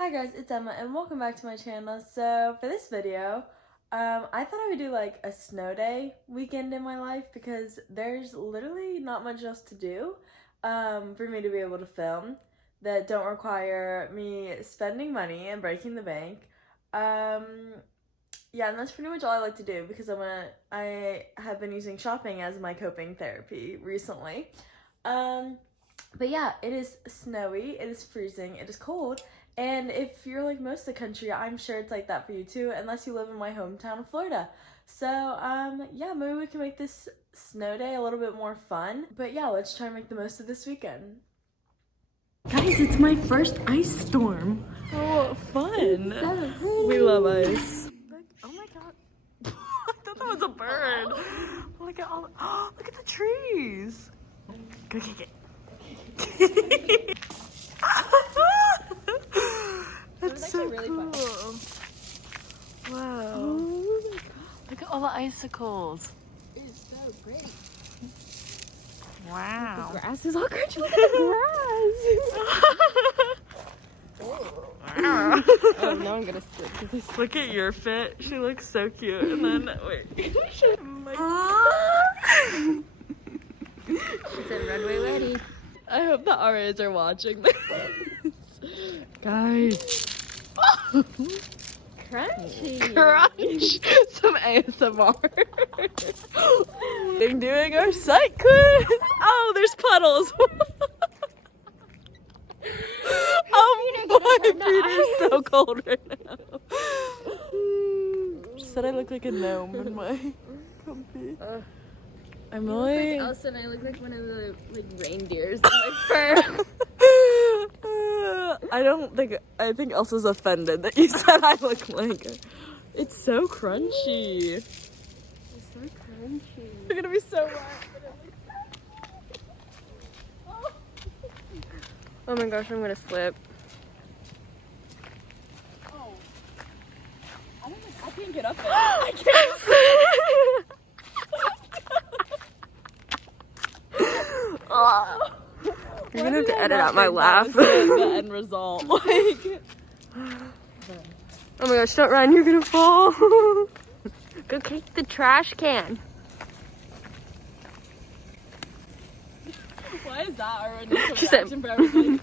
Hi guys, it's Emma and welcome back to my channel. So for this video, I thought I would do like a snow day weekend in my life because there's literally not much else to do for me to be able to film that don't require me spending money and breaking the bank. Yeah, and that's pretty much all I like to do because I have been using shopping as my coping therapy recently. But yeah, it is snowy, it is freezing, it is cold. And if you're like most of the country, I'm sure it's like that for you too, unless you live in my hometown of Florida. So, yeah, maybe we can make this snow day a little bit more fun. But yeah, let's try and make the most of this weekend. Guys, it's my first ice storm. Oh, fun. We love ice. Oh my god. I thought that was a bird. Look at all, oh, look at the trees. Go kick it. That's so really cool. Fun. Wow. Oh my god. Look at all the icicles. It is so great. Wow. The grass is all crunchy. Look at the grass. Oh, now I'm gonna slip. Look at your fit. She looks so cute. And then, wait. She said runway ready. I hope the RAs are watching this. Guys. Crunchy. Crunch. Some ASMR. Doing our sight quiz. Oh, there's puddles. Oh, my feet are so cold right now. She said I look like a gnome in my comfy. I'm really... You look like Elsa and I look like one of the reindeers in my fur. I think Elsa's offended that you said I look like her. It's so crunchy. It's so crunchy. You're gonna be so wet. Oh my gosh, I'm gonna slip. Oh. I can't get up there. I can't. You're gonna have to edit out my laugh. The end result. Like. Oh my gosh, don't run, you're gonna fall. Go kick the trash can. Why is that our initial She said- reaction for everything?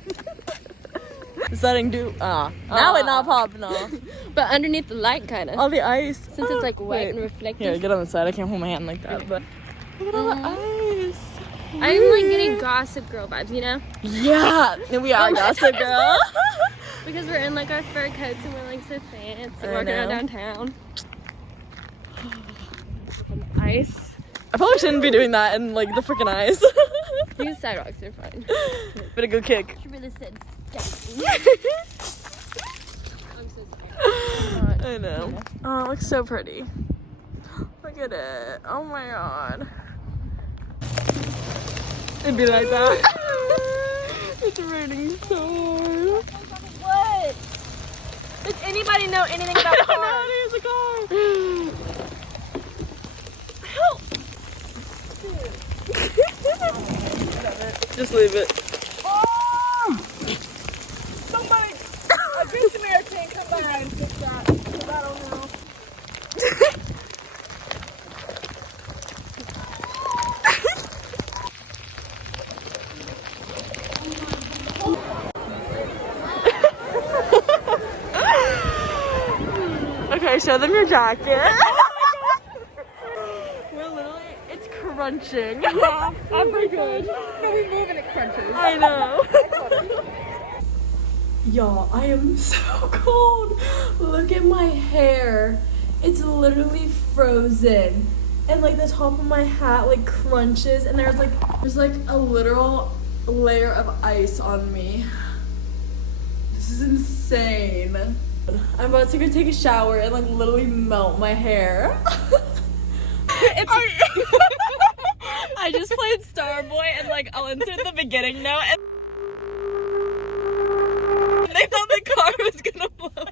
Setting do now it's not popping off. But underneath the light, kinda. All the ice. Since it's like wet and reflective. Here, get on the side. I can't hold my hand like that. But look at all the ice. I'm like getting Gossip Girl vibes, you know? Yeah, and we are Gossip Girl. Because we're in like our fur coats and we're like so fancy walking around downtown. Ice. I probably shouldn't be doing that in like the freaking ice. These sidewalks are fine. Better go kick. She really said I'm so scared. I know. Oh, it looks so pretty. Look at it. Oh my god. It'd be like that. It's raining so hard. What? Does anybody know anything about cars? No, there's a car. Help! Just leave it. Oh! Somebody, a missionary can't come by and fix that. Because I don't know. Okay, show them your jacket. We're literally, it's crunching. Yeah, I'm pretty good. No, we move and it crunches. I know. Y'all, I am so cold. Look at my hair. It's literally frozen. And like the top of my hat like crunches and there's like a literal layer of ice on me. This is insane. I'm about to go take a shower and like literally melt my hair. I just played Starboy and like I'll insert the beginning note and they thought the car was gonna blow. Cause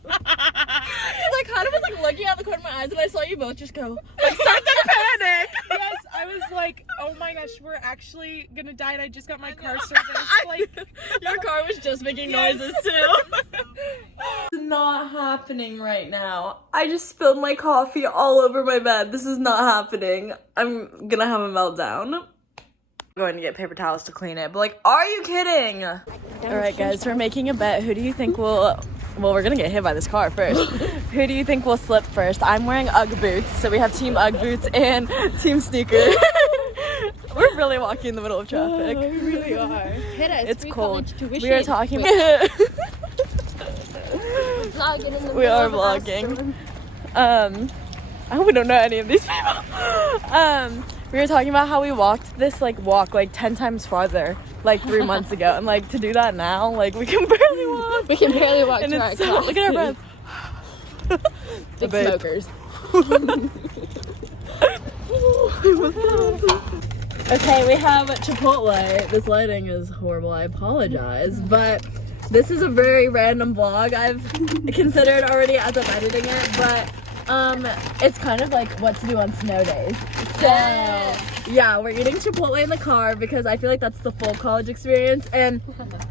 I kind of was like looking out the corner of my eyes and I saw you both just go like start to panic. Yes, I was like, oh my gosh, we're actually gonna die and I just got my car serviced. Like, your car was just making noises too. not happening right now. I just spilled my coffee all over my bed. This is not happening. I'm gonna have a meltdown. I'm going to get paper towels to clean it, but like, are you kidding? All right, guys, we're making a bet. Who do you think will... Well, we're gonna get hit by this car first. Who do you think will slip first? I'm wearing UGG boots, so we have Team UGG boots and Team Sneaker. We're really walking in the middle of traffic. We really are. Hit us. It's free cold. college tuition. We are talking. We are vlogging. I hope we don't know any of these people. We were talking about how we walked this walk 10 times farther 3 months ago, and to do that now, we can barely walk. We can barely walk. And to it's so, look at our breath. Big smokers. Okay, we have Chipotle. This lighting is horrible. I apologize, but this is a very random vlog I've considered already as I'm editing it, but it's kind of like what to do on snow days. So yeah, we're eating Chipotle in the car because I feel like that's the full college experience. And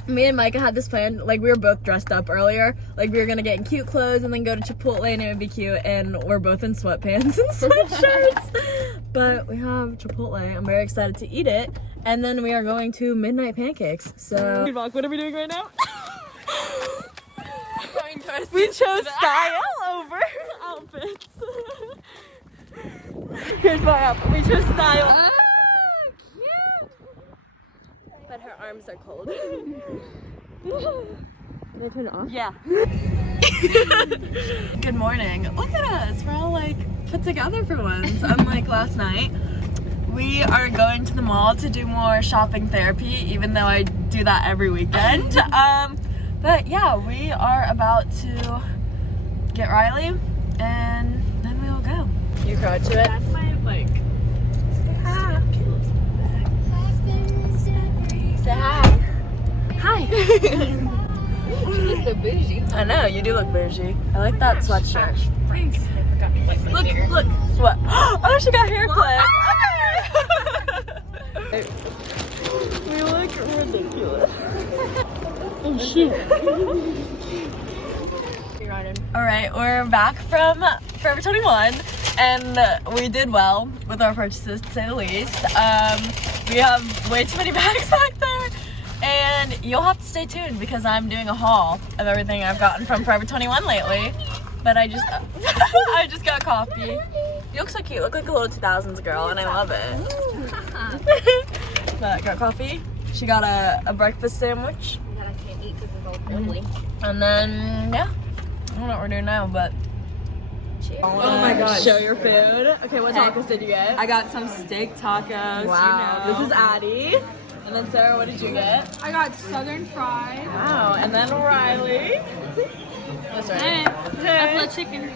me and Micah had this plan, we were both dressed up earlier, we were gonna get in cute clothes and then go to Chipotle and it would be cute, and we're both in sweatpants and sweatshirts. But we have Chipotle. I'm very excited to eat it, and then we are going to Midnight Pancakes. So what are we doing right now? We chose style over outfits. Here's my outfit. We chose style. Cute. But her arms are cold. Can I turn it off? Yeah. Good morning. Look at us. We're all put together for once. Unlike last night. We are going to the mall to do more shopping therapy, even though I do that every weekend. But yeah, we are about to get Riley, and then we will go. You crouch to it. That's my Say hi. Hi. She looks so bougie. I know, you do look bougie. I like that sweatshirt. Thanks. Look. What? Oh, she got hair clips. We look ridiculous. Oh shoot. Alright, we're back from Forever 21, and we did well with our purchases, to say the least. We have way too many bags back there, and you'll have to stay tuned because I'm doing a haul of everything I've gotten from Forever 21 lately. But I just got coffee. You look so cute. You look like a little 2000s girl, and I love it. But got coffee. She got a breakfast sandwich. That I can't eat because it's all friendly. And then, yeah. I don't know what we're doing now, but... Cheers. Oh my god. Show your food. Okay, what tacos did you get? I got some steak tacos. Wow. You know. This is Addie. And then Sarah, what did you get? I got southern fried. Wow. And then Riley. That's right. Buffalo chicken.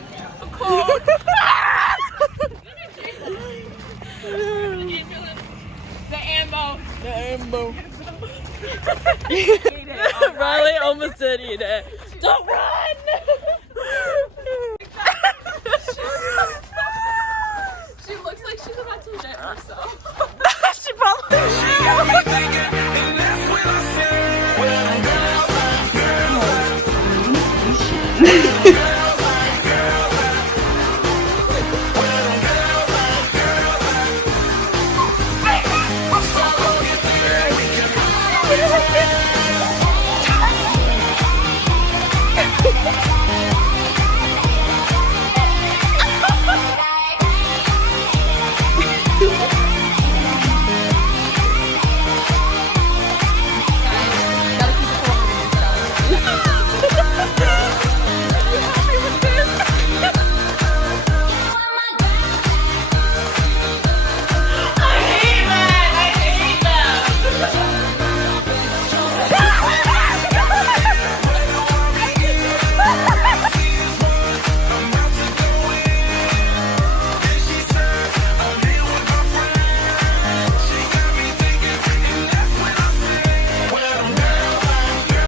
The ambo. Riley almost did eat it. Don't run! She looks like she's about to eject herself. She probably